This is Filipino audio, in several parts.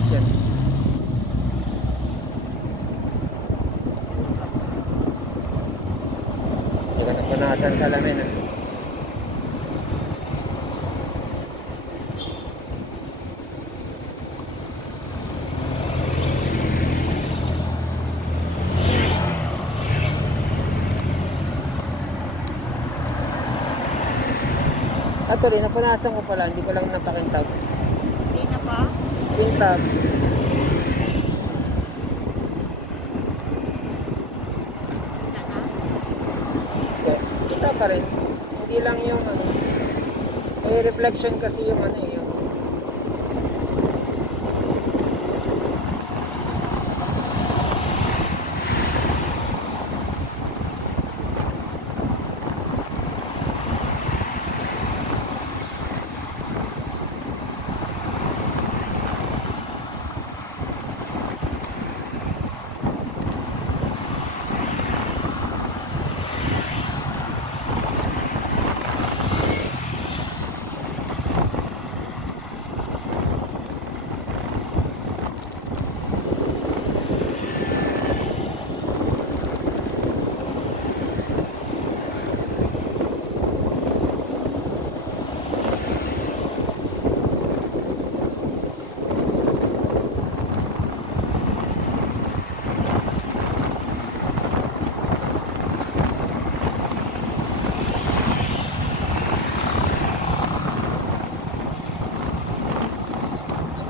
Mercedes yan. Hindi ka napunasan sa lamin ah. Actually, napunasan ko pala, hindi ko lang napakintab. Hindi na pa? Kintab. Kita pa rin. Hindi lang yung ano. May reflection kasi yung ano yung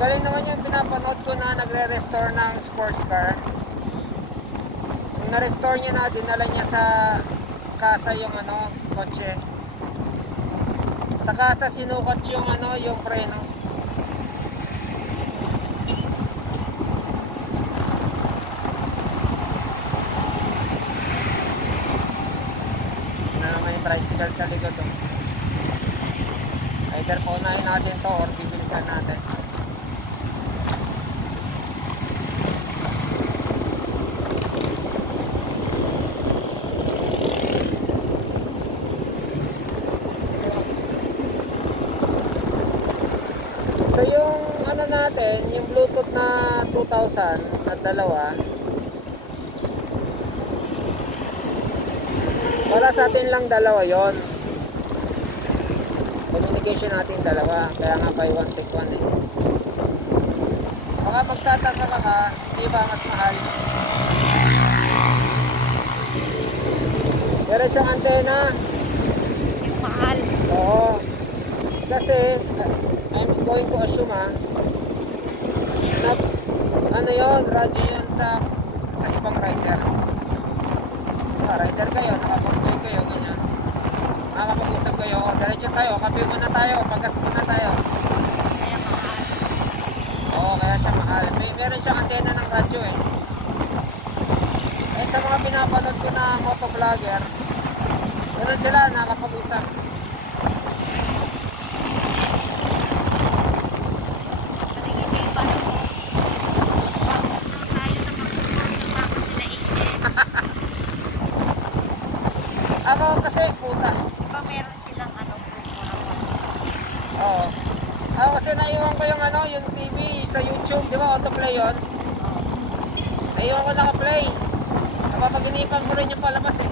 galing naman yung pinapanood ko na nagre-restore ng sports car. Nung na-restore niya na, dinala niya sa kasa yung ano, kotse. Sa kasa sinukat yung ano, yung preno. Na naman yung tricycle sa likod. Oh. Either paunahin natin to or bibilisan natin. So yung ano natin, yung Bluetooth na 2000 na dalawa, para sa atin lang dalawa yon. Communication natin dalawa, kaya nga buy one take one eh. Baka magtataka ka, iba mas mahal. Pero siyang antena. Yung mahal. Oo. Kasi I'm going to assume na ano yon, radyo yun sa ibang rider. Rider kayo, nakapag-play kayo, ganyan. Nakapag-usap kayo, diretso tayo, kape muna tayo, pagas muna tayo. Kaya mahal. Oo, kaya siya mahal. Meron siyang antena ng radyo eh. Sa mga pinapanood ko na motovlogger, ganun sila, nakapag-usap. Ako kasi puta. Diba meron silang ano, grupo na Oo. Ako kasi naiwan ko yung ano, yung TV sa YouTube, di ba? Autoplay yun. Naiwan ko naka-play. Napapaginipan ko rin yung palabas eh.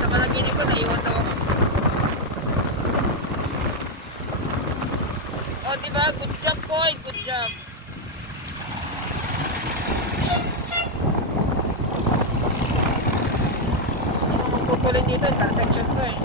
Sa panaginip ko, naiwan daw ako. Oh, diba? Good job, boy. Good job. Hindi mo magtutulin dito. Intersection to eh.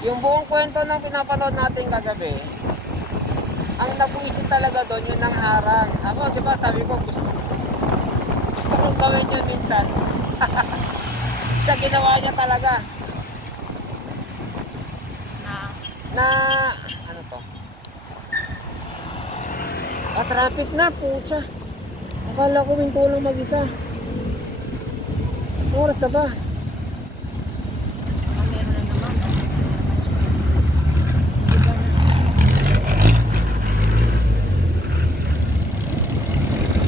Yung buong kwento ng pinapanood natin kagabi, ang nabuisip talaga doon yun ng harang. Ako, di ba, sabi ko, gusto kong gawin yun minsan. Siya ginawa niya talaga. na ano to? Traffic na, putya. Akala ko minto lang mag-isa. Anong oras na ba? Meron na naman. Iba na.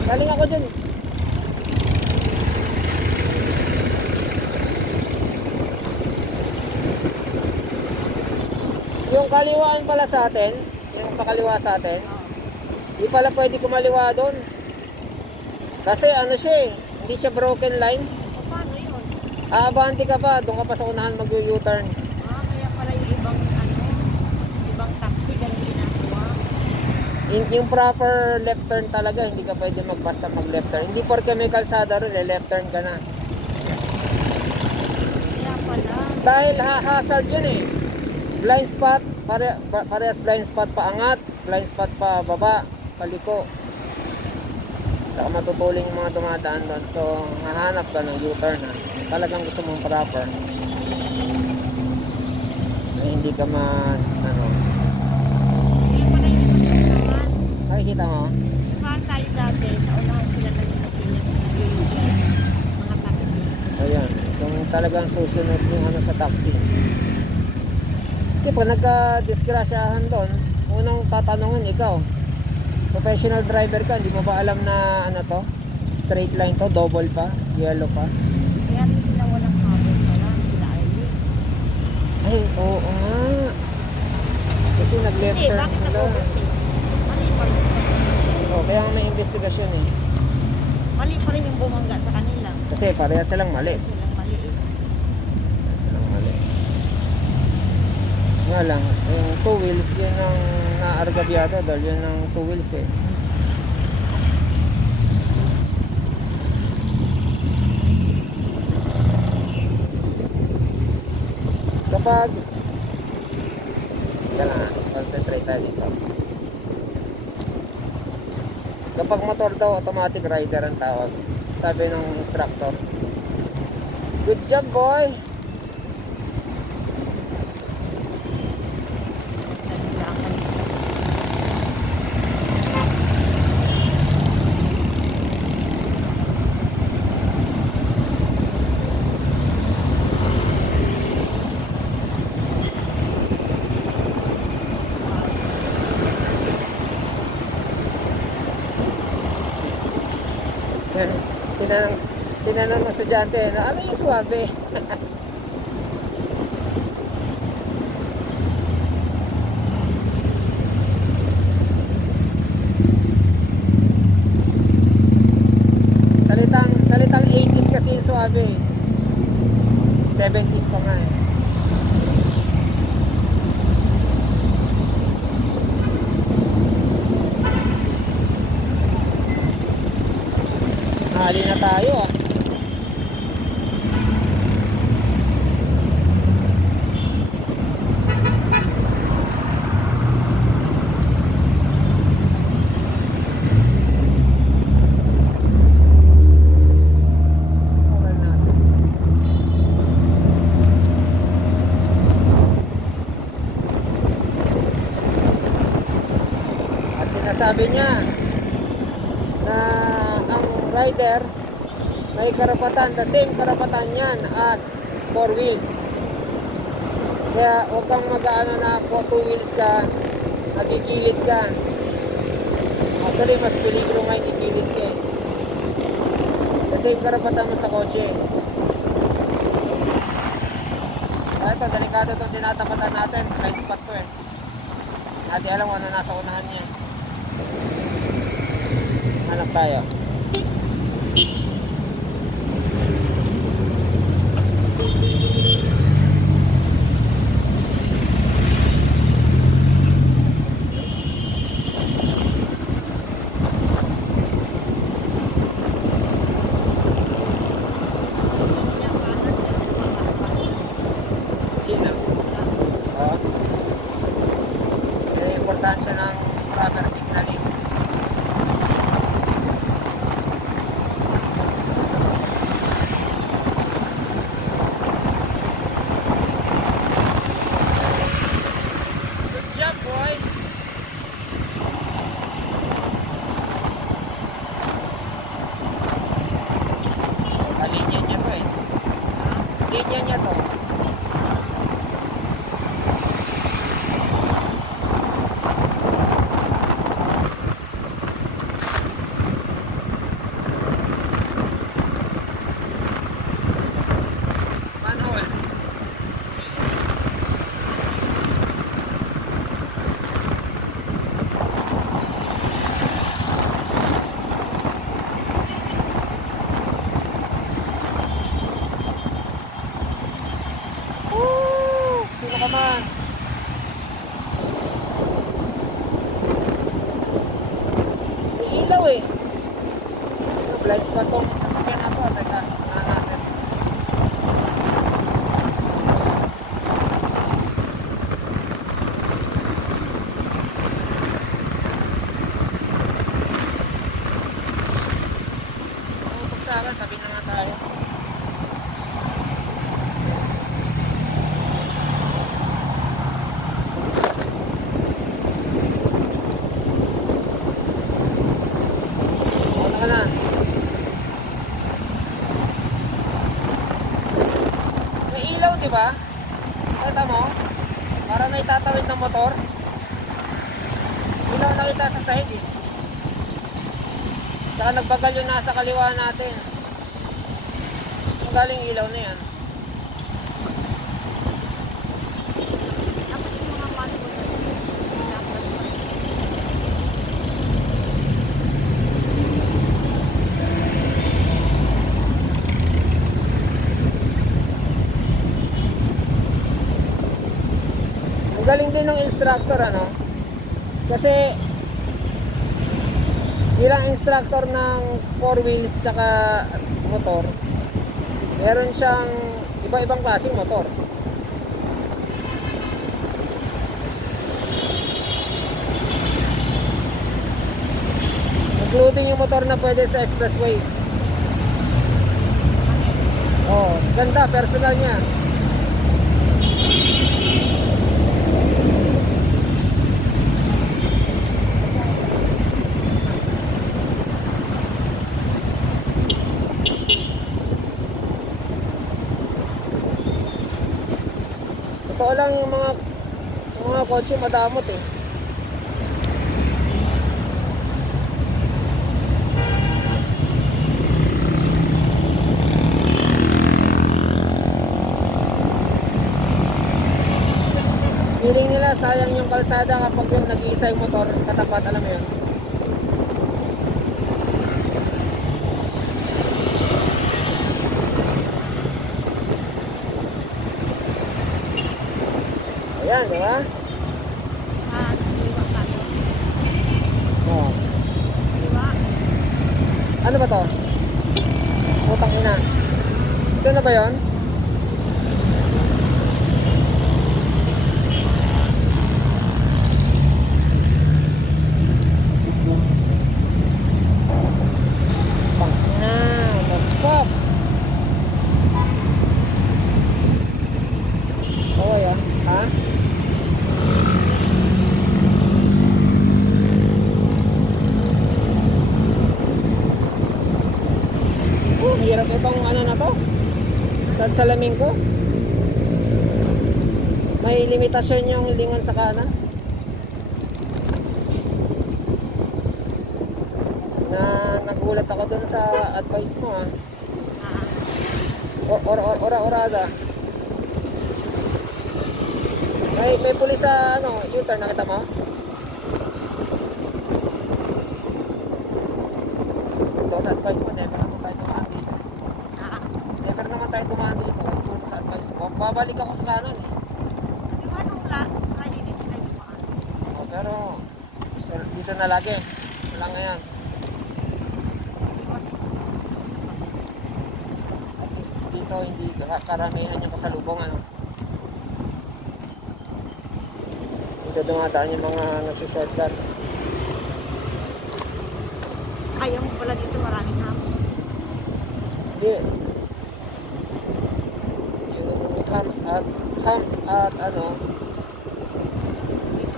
Galing ako dyan eh. Yung kaliwaan pala sa atin, yung pakaliwa sa atin, di pala pwede kumaliwa doon. Kasi ano siya eh, hindi siya broken line. O paano yun? Aabante ka pa, doon ka pa sa unahan mag-U-turn. Kaya pala yung ibang ibang taxi ganun ginagawa. Yung proper left turn talaga, hindi ka pwede magbasta mag-left turn. Hindi porke may kalsada rin, left turn ka na. Kaya pala. Dahil hazard yun eh. Blind spot, parehas blind spot pa angat, blind spot pa baba, paliko. Saka matutuling yung mga dumadaan doon. So, hahanap ka ng U-turn ha. Talagang gusto mong proper. Ay, hindi ka ano. Kaya pala yung naman. Nakikita mo? Diba tayo dati, sa unahan sila nagpapilip mga taxi. Ayan. Kung talagang susunod yung ano sa taxi. Kasi pag nagka-disgrasyahan doon, unang tatanungin ikaw. Professional driver ka, hindi mo ba alam na ano to? Straight line to, double pa, yellow pa. Kaya rin sila walang habol pala, sila Eileen. Ay, oo nga. Kasi nag-left Hindi, turn bakit sila. nag-overtake? Mali pa rin. Oh, kaya nga may investigasyon eh. Mali pa rin yung bumangga sa kanila. Kasi pareha silang mali. Silang mali eh. Pareha silang mali. Nga lang, yung two wheels, yun ang naargabyado dahil yun ang two wheels eh. Kapag concentrate tayo dito. Kapag motor daw, automatic rider ang tawag, sabi ng instructor. Good job boy. Tinanong ng estudyante na ano yung swabe? salitang 80s kasi yung swabe. 70s pa nga eh. Hali na tayo ah. Sabi niya na ang rider may karapatan, the same karapatan yan as 4 wheels. Kaya huwag kang mag-ano na 2 wheels ka, nagigilid ka. Actually mas peligro nga yung gigilid ka eh. The same karapatan mo sa kotse. Ito, delikado itong tinatapatan natin. Blind spot to eh. Hindi alam kung ano nasa unahan niya. Hanap tayo. Sino? Oo. Yung importansya ng proper signaling. ka man. May ilaw eh. Blind spot tong sasakyan na to. Teka, tingnan natin. Pag sa akin, tabi na nga tayo. Ano ka na? May ilaw, di ba? Kita mo? Para may tatawid ng motor. Ilaw nakita sa sahig eh. Tsaka nagbagal yung nasa kaliwa natin. Ang galing ilaw na yan. Dapat yung mga pato na dapat Ang galing din ng instructor, ano? Kasi bilang instructor ng 4 wheels tsaka motor, meron siyang iba-ibang klaseng motor. Including yung motor na pwede sa expressway. Oh, ganda, personal niya. Totoo lang yung mga kotse madamot eh. Feeling nila sayang yung kalsada kapag yung nag-iisa yung motor katapat, alam mo yun. Ayan, di ba? liwa ka. Oh. Liwa. Ano ba to? Putang ina. Ito na ba yun? Putang ina. Magpap. Oo yan. Ha? Hirap itong ano na to. Sa salamin ko. May limitasyon yung lingon sa kanan. Na nagulat ako dun sa advice mo ha. Orada. May pulis sa ano, U-turn, nakita mo? Ito sa advice mo, never naman tayo tumaan dito. Never naman tayo tumaan dito. Ito sa advice mo. Babalik ako sa kanan eh. Di ba nung Friday dito tayo dumaan? Oh, pero so, dito na lagi. Wala ngayon. At least dito hindi karamihan yung kasalubong ano. Dito dumadaan yung mga nagsushortcut. Ayaw mo pala dito maraming hams. Hindi. Yung comes at ano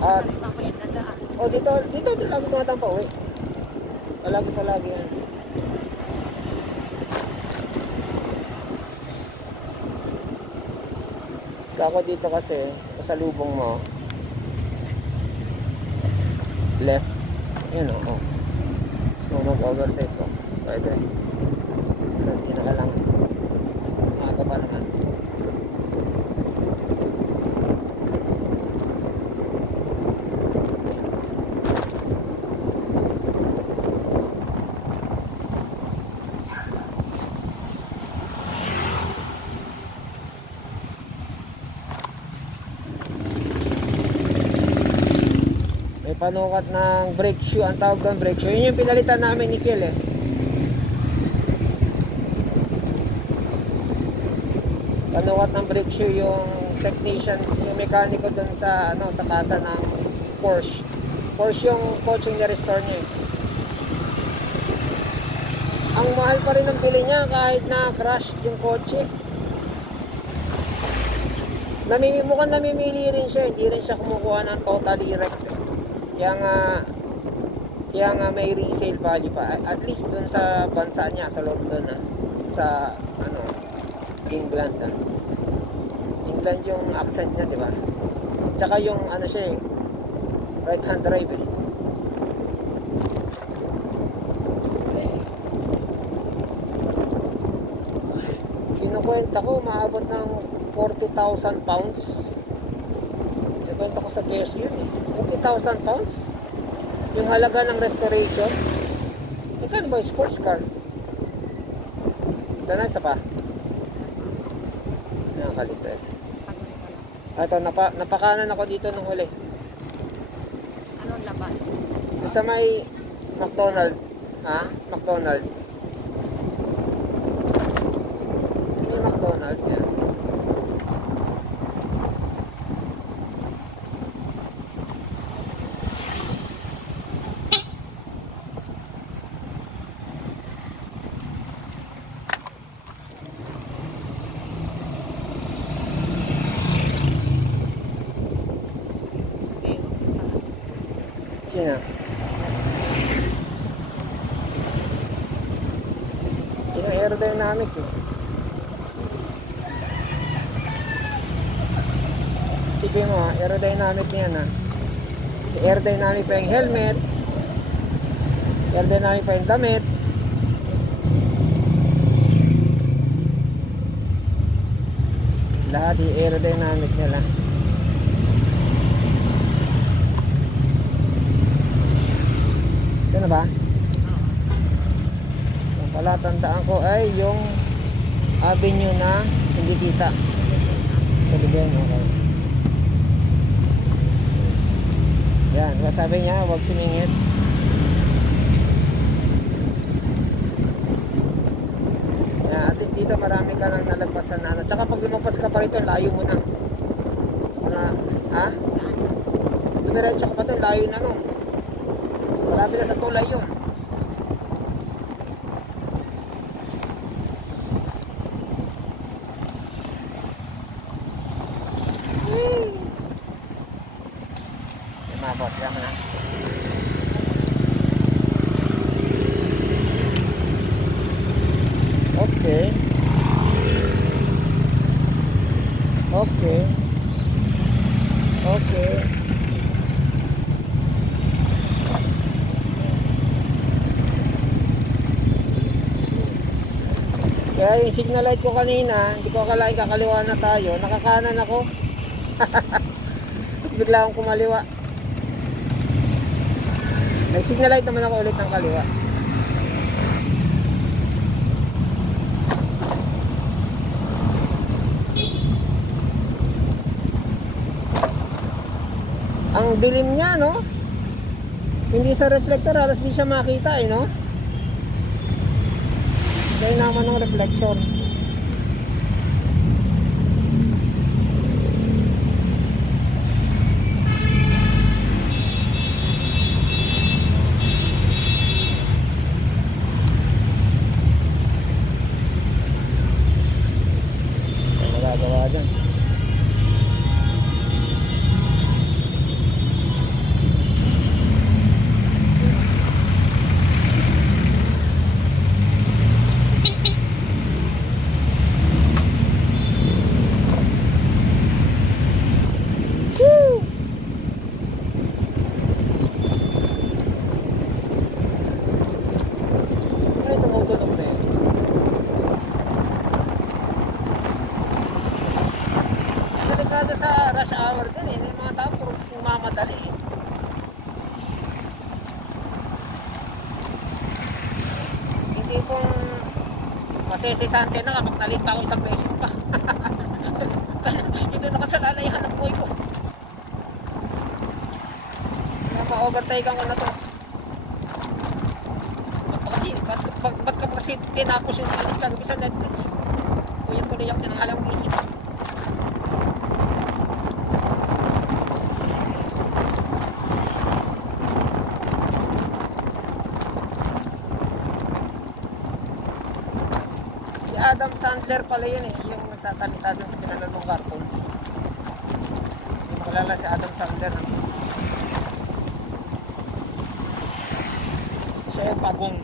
at Dito pa yung dadaan. oh dito lagi tumatang pa uwi. Palagi yan. Kako dito kasi kasalubong mo less, yun o. Oh. So mag-overtake ko. Pwede. Hindi na ka lang. Maaga pa naman. May panukat ng brake shoe, ang tawag doon brake shoe. Yun yung pinalitan namin ni Kiel eh. Panukat ng brake shoe yung technician, yung mekaniko doon sa ano, sa kasa ng Porsche. Porsche yung kotse yung na-restore niya eh. Ang mahal pa rin ang bili niya kahit na crash yung kotse. Mukhang namimili rin siya, hindi rin siya kumukuha ng totally wrecked. Kaya nga may resale value pa. At least dun sa bansa niya, sa London sa ano, England England yung accent niya, di ba? Tsaka yung ano siya eh, right hand drive eh. Kinukwenta ko, maabot ng 40,000 pounds. Kinukwenta ko sa peso yun eh. 40,000 pounds? Yung halaga ng restoration. Magkano ba yung sports car? Ito na, isa pa. Nakakalito eh. Ito, napakanan ako dito nung huli. Anong labas? Sa may McDonald. Ha? McDonald. May McDonald yan. Sino? Yung aerodynamic eh. Sipin mo aerodynamic niyan ha. Aerodynamic pa yung helmet, aerodynamic pa yung damit. Lahat yung aerodynamic nila. Ito na ba? Ang palatandaan ko ay yung avenue na hindi kita. Sa bigyan, okay. Yan, sabi niya, huwag sumingit. Yan, at least dito marami ka nang nalagpasan na ano. Tsaka pag lumagpas ka pa rito, layo mo na. Ha? Dumiretso ka pa ito, layo na nun. Malapit na sa tulay yun. Mabot, kaya na. Okay. Okay. Okay. Kaya yung signal light ko kanina, hindi ko akalain kakaliwa na tayo. Nakakanan ako. Tapos bigla akong kumaliwa. Nag-signal light naman ako ulit ng kaliwa. Ang dilim niya, no? Hindi sa reflector, halos di siya makita, eh, no? Kaya naman ng reflection. Magagawa dyan. Sa rush hour din eh, yung mga tao puro mamadali eh. Hindi pong masesesante na kapag nalit pa ako isang beses pa. Dito na kasalalayan ng buhay ko. Kaya ma-overtake ko na to. Ba't ka pa kasi tinapos yung salis ka? Bisa nag-nets. Kuya tuloy ako ng alam isip. Si Adam Sandler pala yun eh. Yung nagsasalita dun sa pinanood ng cartoons. Hindi mo kilala si Adam Sandler. Siya yung pagong.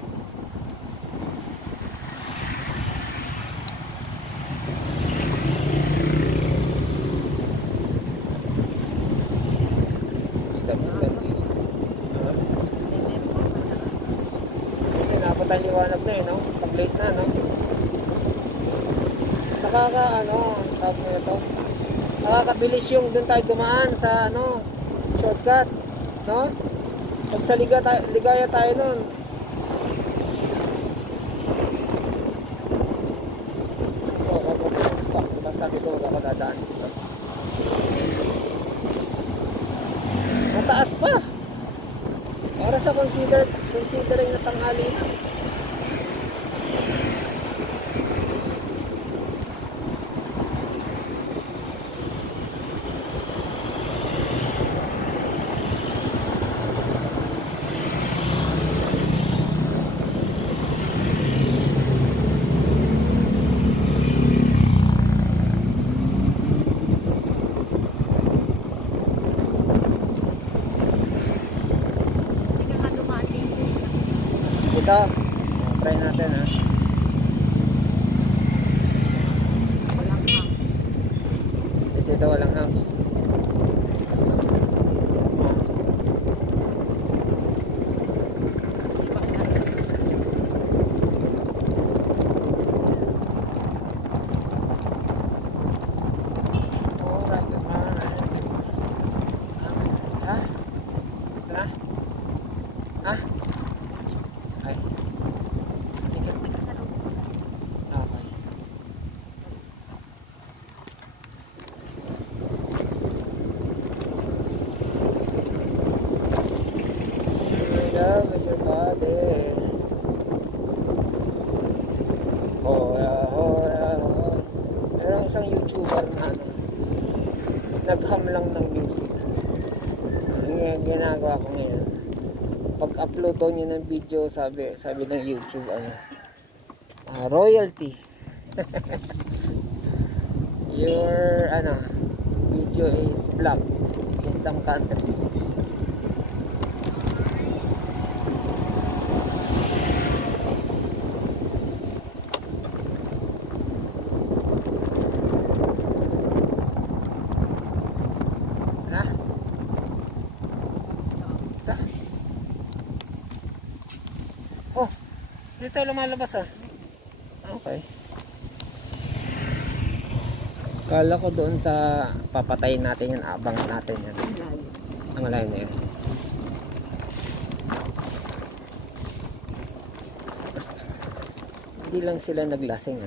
Ang liwanag na eh, no? Pag late na, no? Tawag na ito. Nakakabilis yung dun tayo dumaan sa, shortcut, no? Pag sa Ligaya tayo nun. Diba sabi ko, ako dadaan. Mataas pa! Para sa considering na tanghali na. Ito, try natin ha. Walang hang. Kasi ito walang hams. With your body. Merong isang YouTuber na nagham lang ng music. Yung ginagawa ko ngayon, pag-upload daw niya ng video, sabi ng YouTube, royalty. Your video is blocked in some countries. Oh, dito lumalabas ah. Okay. Kala ko doon sa papatayin natin yan, abangan natin yan. Ang malayo na yan. Hindi lang sila naglasing,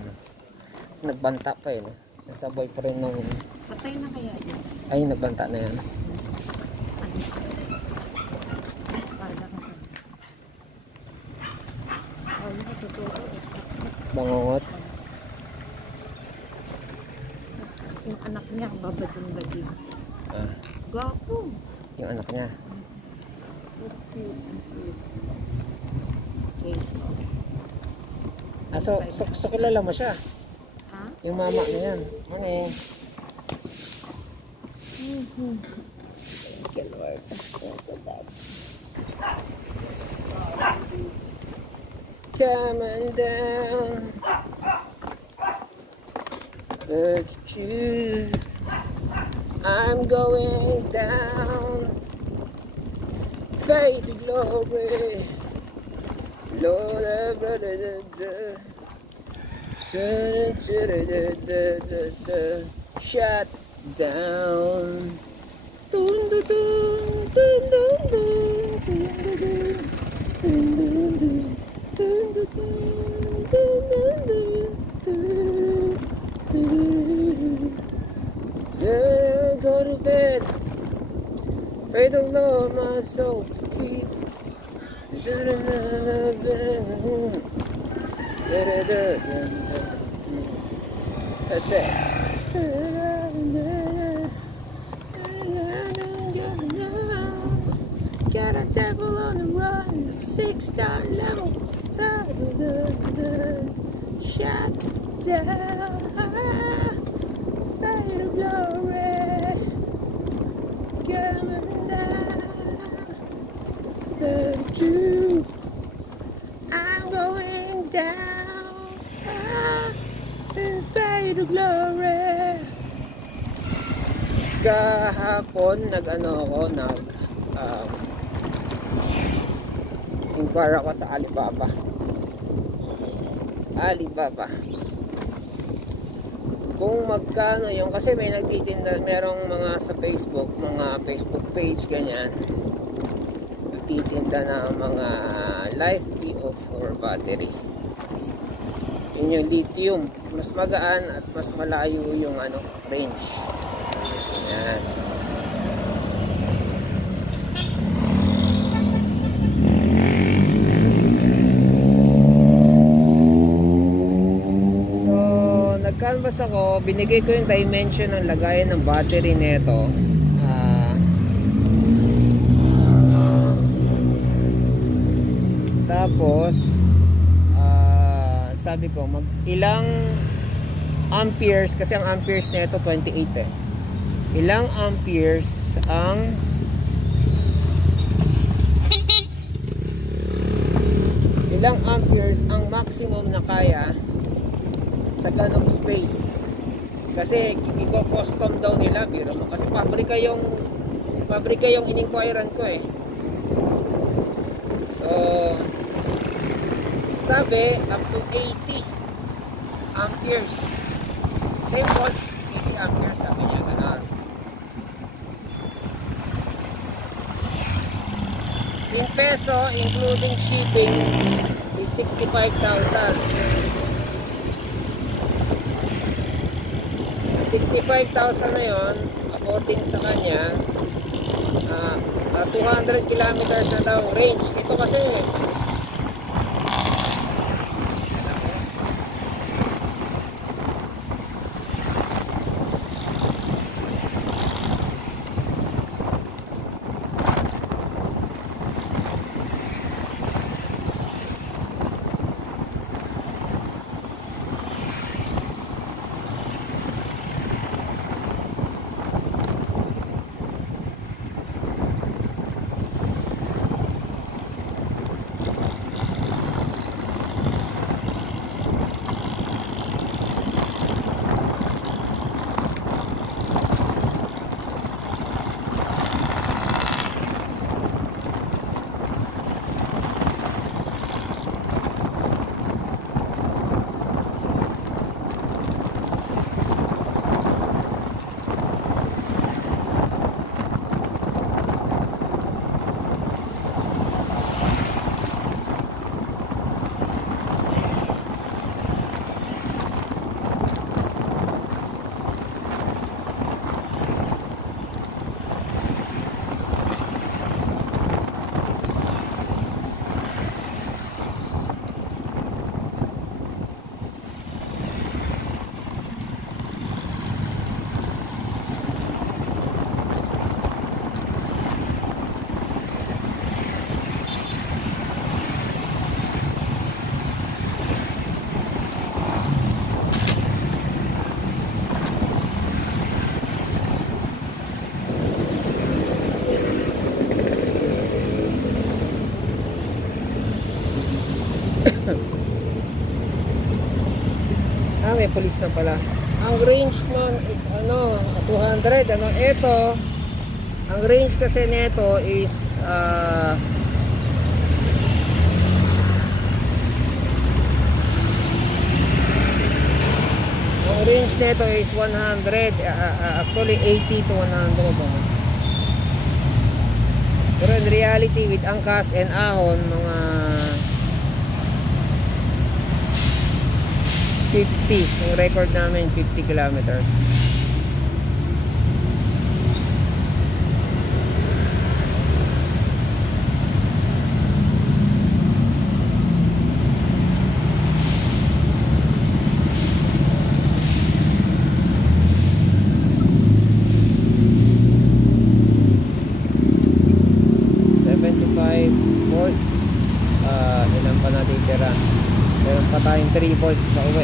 nagbanta pa yun. Nasa boyfriend nung... Patay na kaya yun? Ay, nagbanta na yan. Bangungot. Yung anak niya, babading-bading. Gwapo. Yung anak niya. Sweet. Okay. So kilala mo siya? Ha? Yung mama na yan. Morning. Thank you, Lord. Coming down, but you, I'm going down, fade to glory, Lord, shut down, dun dun dun dun dun dun dun dun. So go to bed, Pray the Lord my soul to keep. That's it. Got a devil on the run, 6-star level. Shut down, fade of glory, coming down. The I'm going down, fade of glory. Kahapon inquire ako sa Alibaba. Kung magkano yung, kasi may nagtitinda, merong mga sa Facebook, mga Facebook page ganyan, nagtitinda ng mga Life PO4 battery. Yun yung lithium, mas magaan at mas malayo yung range. Yan. Nag-canvas ako, binigay ko yung dimension ng lagayan ng battery nito. Tapos sabi ko ilang amperes, kasi ang amperes nito 28 ilang amperes ang maximum na kaya sa ganong space, kasi i-custom daw nila, biro mo, kasi pabrika yung in-inquirean ko so sabi up to 80 amperes, same volts, 80 amperes sabi niya, gano'n. In peso including shipping is 65,000. 65,000 na yun, according sa kanya, 200 kilometers na daw range. Ito kasi may police na pala. Ang range nun is 200. Ito, ang range kasi nito is ang range nito is 100, actually 80 to 100. Pero in reality, with angkas and ahon, mga 50, yung record namin 50 kilometers. 3 volts pa uwi.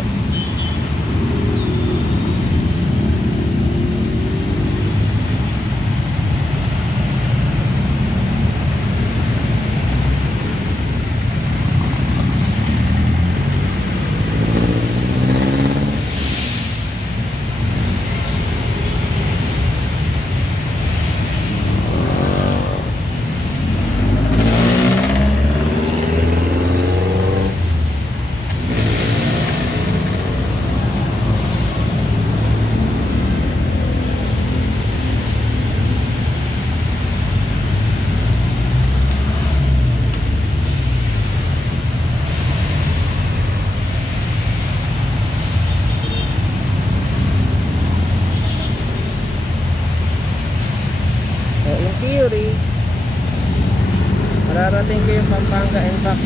Theory, mararating ko yung Pampanga and back.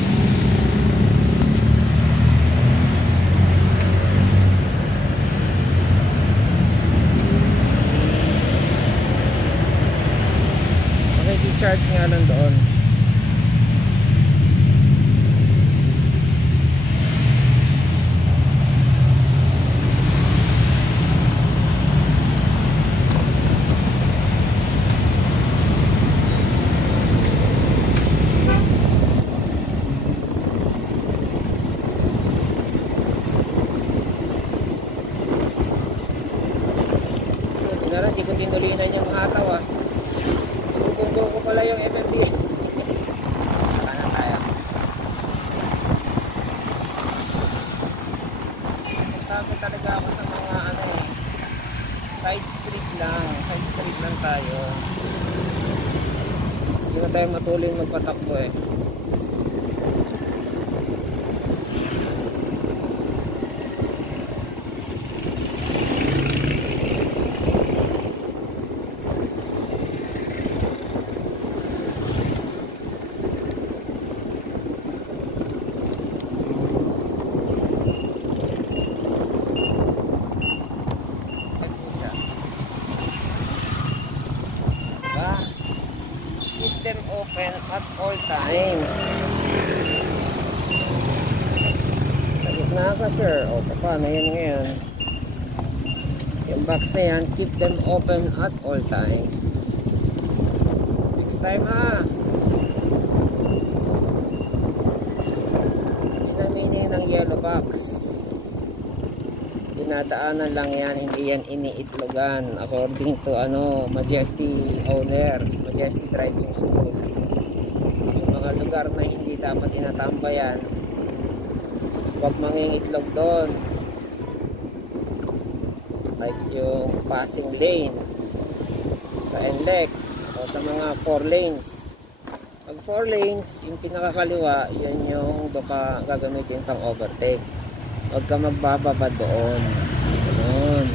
Makiki-charge nga lang doon. Hindi ko tinulinan yung hataw ah. Tugong ko pala yung MMD. Sana tayo. Takot talaga ako sa mga ano eh. Side street lang tayo. Hindi na tayo matuloy magpatakbo eh. Keep them open at all times. Sa gitna ka sir. O paano yan ngayon? Yung box na yan, keep them open at all times. Next time ha. Pinamini ng yellow box. Dinadaanan lang yan, hindi yan iniitlogan according to ano, Majesty owner, Majesty driving school. Yung mga lugar na hindi dapat inatambayan, huwag mangingitlog doon, like yung passing lane sa NLEX o sa mga 4 lanes. Pag 4 lanes, yung pinakakaliwa, yan yung doka gagamitin pang overtake. Huwag ka magbababa doon. Ganun.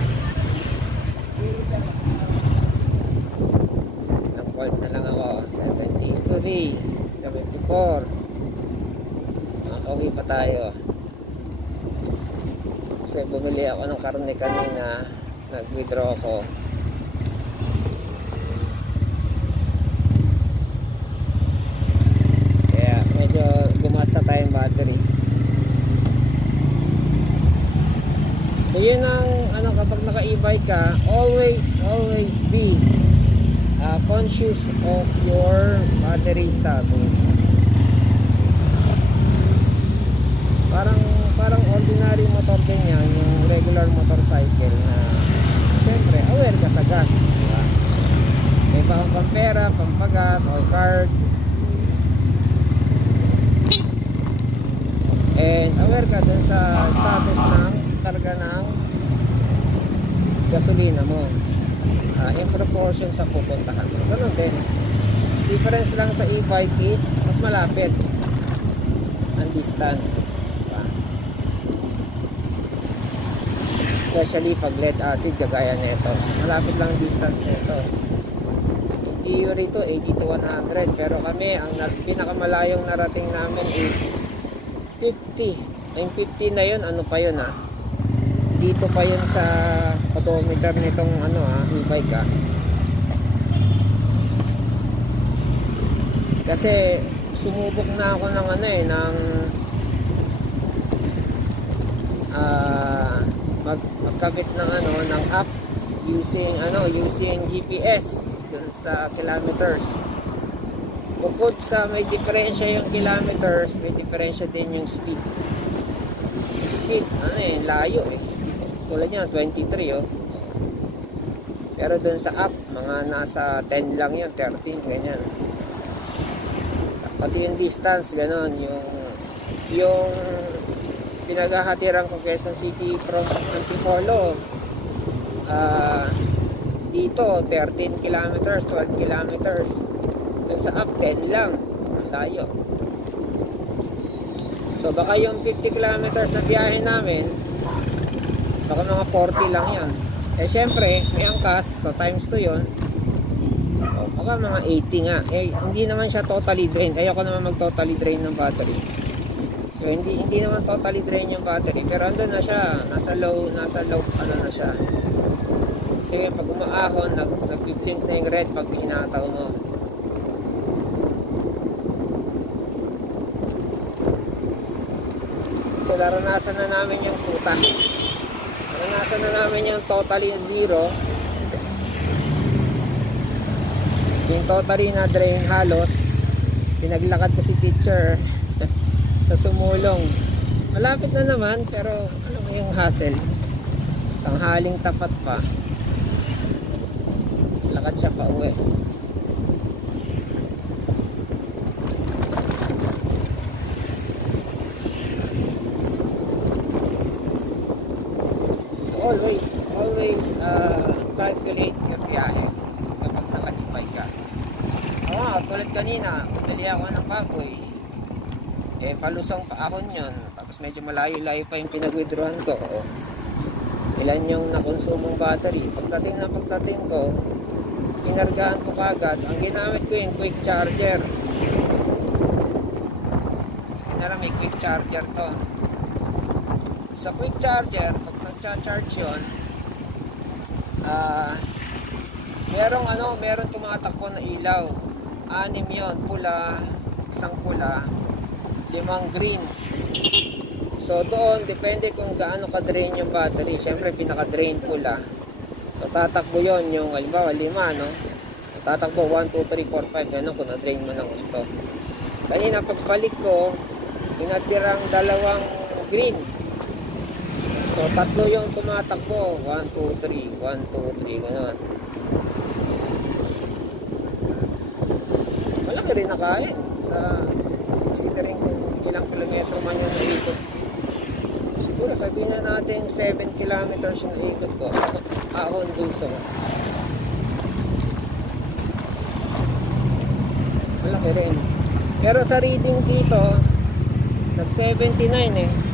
Ilang volts na lang ako. 73, 74. Makakauwi pa tayo. Kasi bumili ako ng karne kanina. Nag-withdraw ako. Kaya medyo gumasta tayong battery. So yun ang ano, kapag naka-e-bike ka, always be conscious of your battery status. Parang ordinary motor din yan, yung regular motorcycle na syempre aware ka sa gas, diba? May pang pera, pampagas or card, and aware ka dun sa status ng karga ng gasolina mo in proportion sa pupuntahan mo. Ganun din. Difference lang sa e-bike is mas malapit ang distance, diba? Especially pag lead acid kagaya nito, malapit lang ang distance nito. In theory to 80 to 100, pero kami ang pinakamalayong narating namin is 50. Yung 50 na yun, ano pa yun dito pa yun sa odometer nitong ano e-bike kasi sumubok na ako ng ano ng magkabit ng ng app using GPS dun sa kilometers. Bukod sa may diferensya yung kilometers, may diferensya din yung speed. Yung speed, layo tulad yan, 23 pero dun sa app, mga nasa 10 lang yun, 13, ganyan. Pati yung distance, ganon. Yung pinaghahatiran ko Quezon City from Antipolo, dito 13 kilometers, 12 kilometers. Dun sa up 10 lang, ang layo. So baka yung 50 kilometers na biyahe namin, baka mga 40 lang yan. Syempre may angkas, so times 2 yun, so baka mga 80 nga. Hindi naman siya totally drain, kaya ko naman mag totally drain ng battery. So hindi naman totally drain yung battery, pero andun na siya, nasa low na siya. Kasi pag umaahon, nagbi-blink na yung red pag hinataw mo. So naranasan na namin yung puta. Naranasan na namin yung totally zero. Yung totally na drain halos. Pinaglakad ko si teacher sa Sumulong. Malapit na naman, pero alam mo yung hassle. Tanghaling tapat pa. Lakad siya pa uwi. So always calculate your biyahe kapag nakalipay ka. Tulad kanina, bumili ako ng baboy. Palusong paahon yun. Tapos medyo malayo-layo pa yung pinag-withdrawhan ko. Ilan yung nakonsumong battery. Pagdating ko, kinargahan ko kagad. Ang ginamit ko yung quick charger. May quick charger to. Sa quick charger, pag nag-charge yun, meron tumatakbo na ilaw. 6 yun, pula, isang pula, 5 green. So doon, depende kung gaano ka-drain yung battery. Siyempre, pinaka-drain pula. So tatakbo yun, yung halimbawa 5, no? So, tatakbo 1, 2, 3, 4, 5, gano'n kung na-drain mo ng gusto. Kanina, pagbalik ko, inatirang 2 green. So 3 yung tumatakbo, 1, 2, 3, 1, 2, 3, gano'n. Malaki rin nakain sa considering kung ilang kilometro man yung naikot. Siguro sabihin na natin 7 kilometers yung naikot ko. Ahon Gulsong. Malaki rin. Pero sa reading dito, nag 79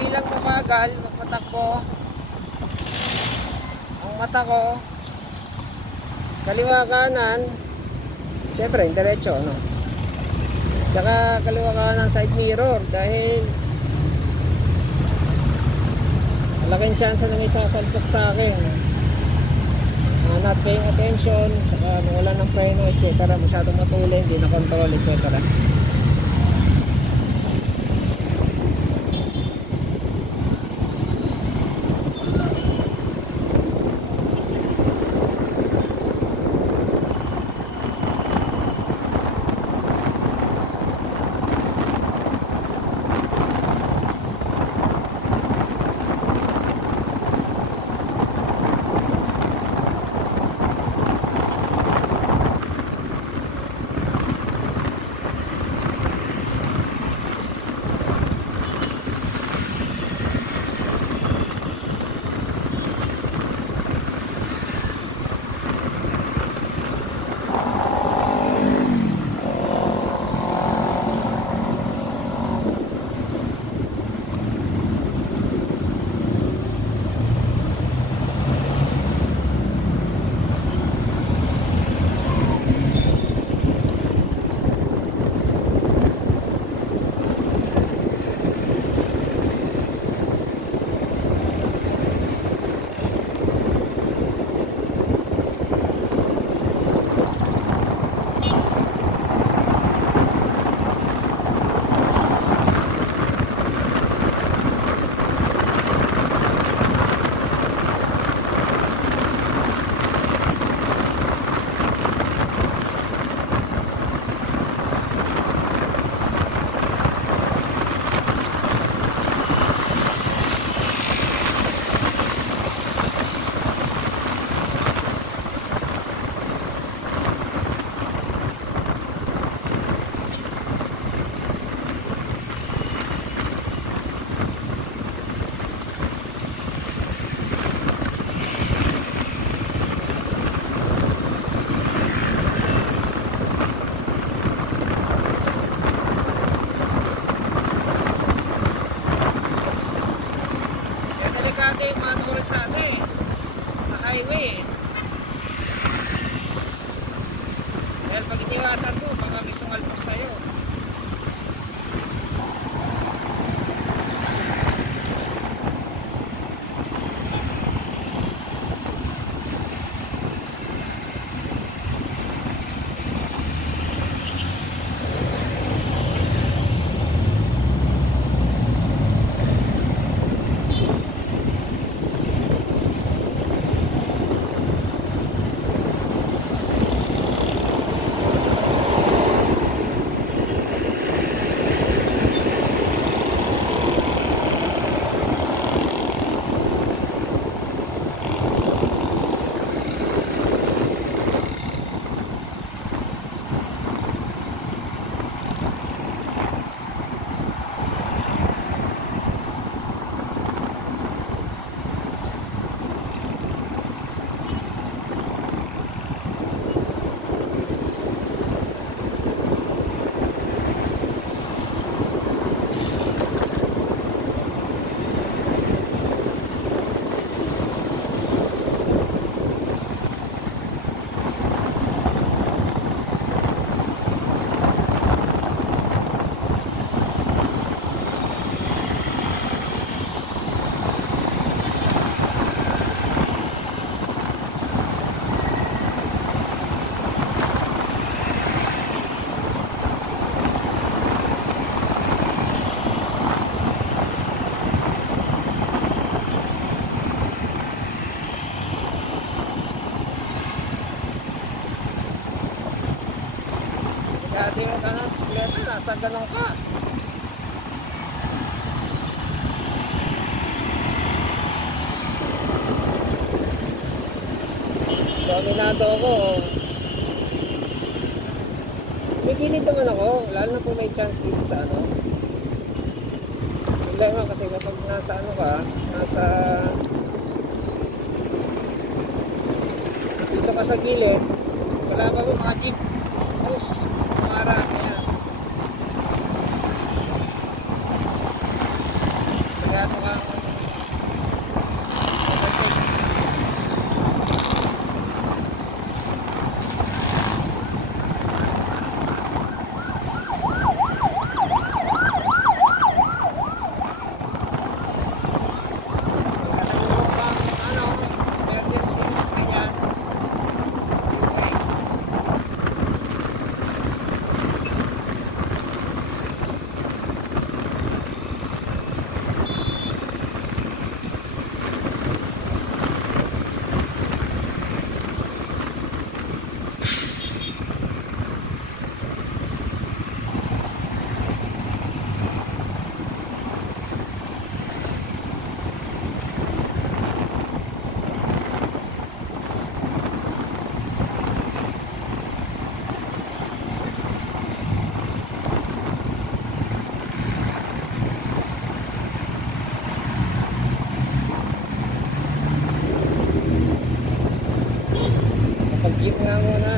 bilang mabagal magpatakbo, ang mata ko kaliwa kanan, syempre diretso, no? Tsaka kaliwa kanan side mirror, dahil malaking chance nung isasalpok sa akin, not paying attention, saka nung wala ng preno, etc. Masyadong matulin, hindi na control, etc. Bilisan mo, baka may sumalpak sa'yo. Dati yung bisikleta, nasa ganun ka. Dominado ako. May gilid naman ako, lalo na po may chance dito sa ano. Problema kasi kapag nasa ano ka, nasa dito ka sa gilid, wala ba mga jeep, bus, mara, yan. Nagano kang overtake. Kasalubong kang ano, emergency, ganyan. Okay. Pag-jeep nga muna.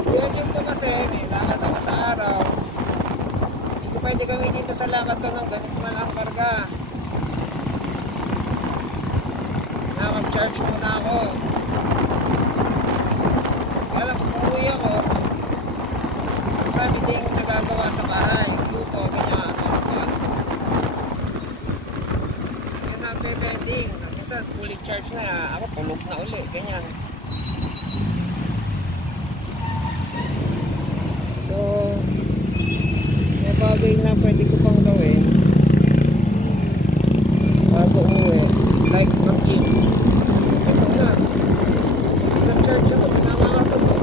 Schedule ko kasi, may lakad ako sa araw. Hindi ko pwede gamitin ito sa lakad ko ng ganito na lang karga. Mag-charge muna ako. Alam ko, kung uwi ako, marami ding nagagawa sa bahay, luto, ganyan, ano. Yun ang pe-pending. Minsan, fully charge na, ako tulog na uli, ganyan. So, may bagay na pwede ko pang gawin bago umuwi, like mag-gym. Ito na, nag-charge ako, di na makapag-gym.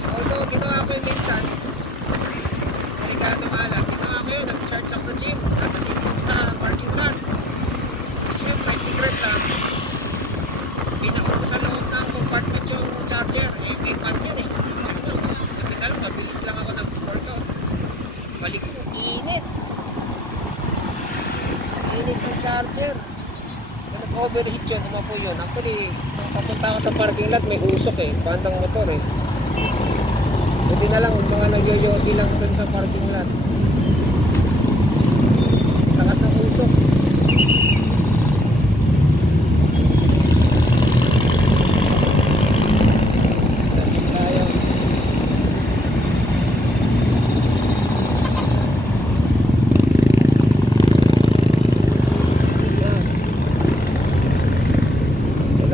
Although ginawa ko yung minsan, delikado nga lang, ginawa ko yun, nag-charge ako sa gym, nasa gym din sa charger. Nag-overheat yun, po yun. Actually, nung papunta ako sa parking lot, may usok eh. Bandang motor eh. Buti na lang, mga nagyoyosi lang dun sa parking lot. Lakas ng usok.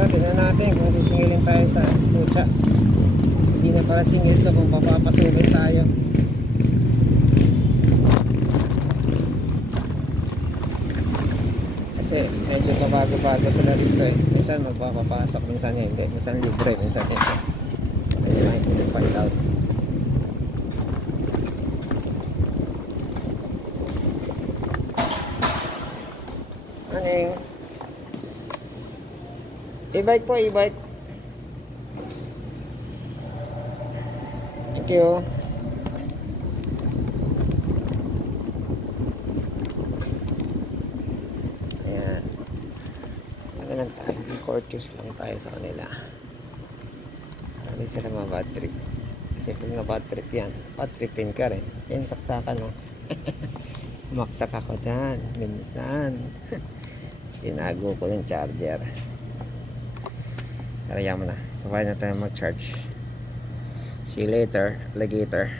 Tignan natin kung sisingilin tayo sa kutsa. Hindi na para singil to kung papapasukin tayo. Kasi medyo pabago-bago sila dito eh. Minsan magpapapasok, minsan hindi. Minsan libre, minsan hindi. Medyo natin find out. Aning e-bike po, e-bike. Thank you. Ayan. Ano lang tayo, courteous lang tayo sa kanila. Hindi sila ma-bad trip. Kasi pag na-bad trip yan, bad tripin ka rin. Yan, saksakan no. Sumaksak ako dyan. Minsan. Tinago ko yung charger. Kaya mo na. Sabay na tayo mag-charge. See you later, alligator.